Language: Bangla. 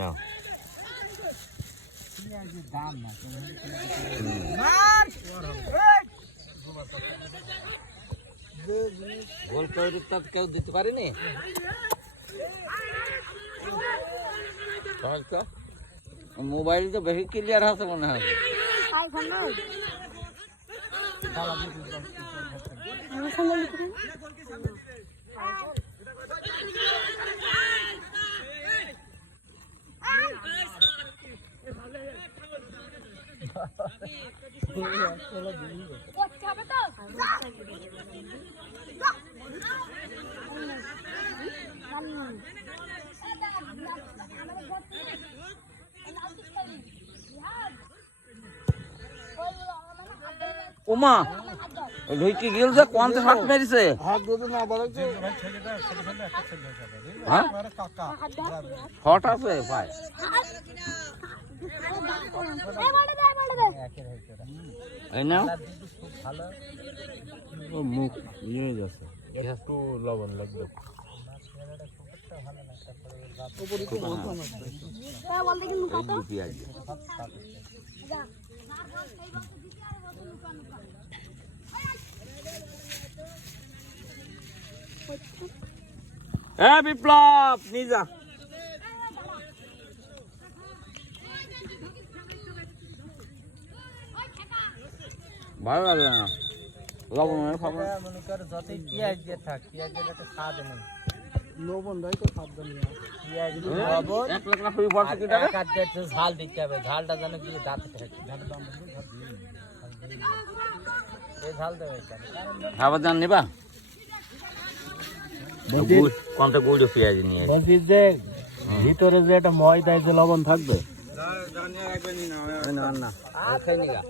না গোল কেউ দিতে পারেনি মোবাইল তো বেশি ক্লিয়ার আছে মনে হয় ওমা ঢুকি গেল যে কোনতে হাত মেরেছে হ্যাঁ হট আছে ভাই এই না মুখ ইয়ে যাচ্ছে একটু লবণ লাগবে বিপ্লব নিজা ভালো লাগে না লবণ মনে কর যতই পেঁয়াজ দিয়ে থাক পেঁয়াজের একটা স্বাদ নেই লবণ দেয় তো স্বাদ নেই পেঁয়াজ লবণ 1 লাখ টাকা পড়ছে কি টাকা কাটতে ঝাল দিতে হবে ঝালটা যেন কি দাঁতে থাকে ঝালের দাম এই ঝাল দেবে খাবার জান নিবা কোনটা গুড় পেঁয়াজ নিয়ে বলছি যে ভিতরে যে একটা ময়দায় যে লবণ থাকবে না না না খাই নিগা